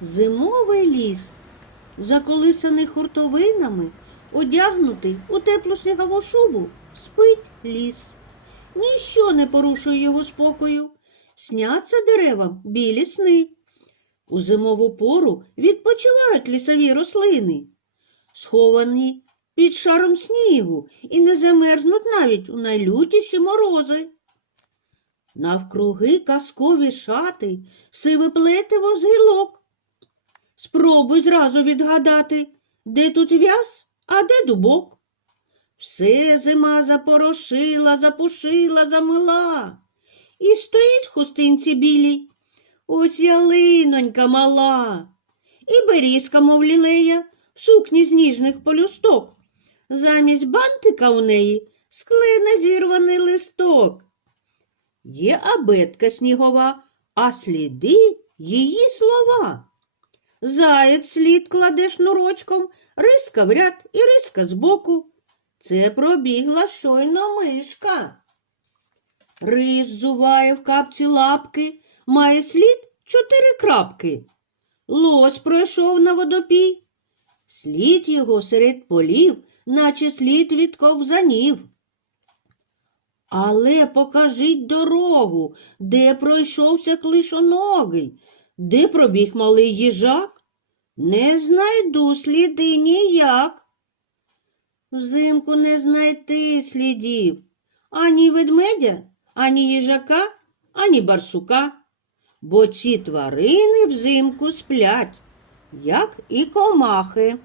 Зимовий ліс, заколисаний хуртовинами, одягнутий у теплу снігову шубу, спить ліс. Ніщо не порушує його спокою. Сняться деревам білі сни. У зимову пору відпочивають лісові рослини, сховані під шаром снігу і не замерзнуть навіть у найлютіші морози. Навкруги казкові шати, сиве плетиво з гілок. Спробуй зразу відгадати, де тут в'яз, а де дубок. Все зима запорошила, запушила, замила. І стоїть в хустинці білій. Ось ялинонька мала. І берізка, мов лілея, в сукні з ніжних полюсток. Замість бантика у неї склене зірваний листок. Є абетка снігова, а сліди її слова. Заєць слід кладе шнурочком, риска в ряд і риска збоку. Це пробігла щойно мишка. Рис зуває в капці лапки, має слід чотири крапки. Лось пройшов на водопій. Слід його серед полів, наче слід від ковзанів. Але покажіть дорогу, де пройшовся клишоногий, де пробіг малий їжак. Не знайду сліди ніяк. Взимку не знайти слідів ані ведмедя, ані їжака, ані барсука, бо ці тварини взимку сплять, як і комахи.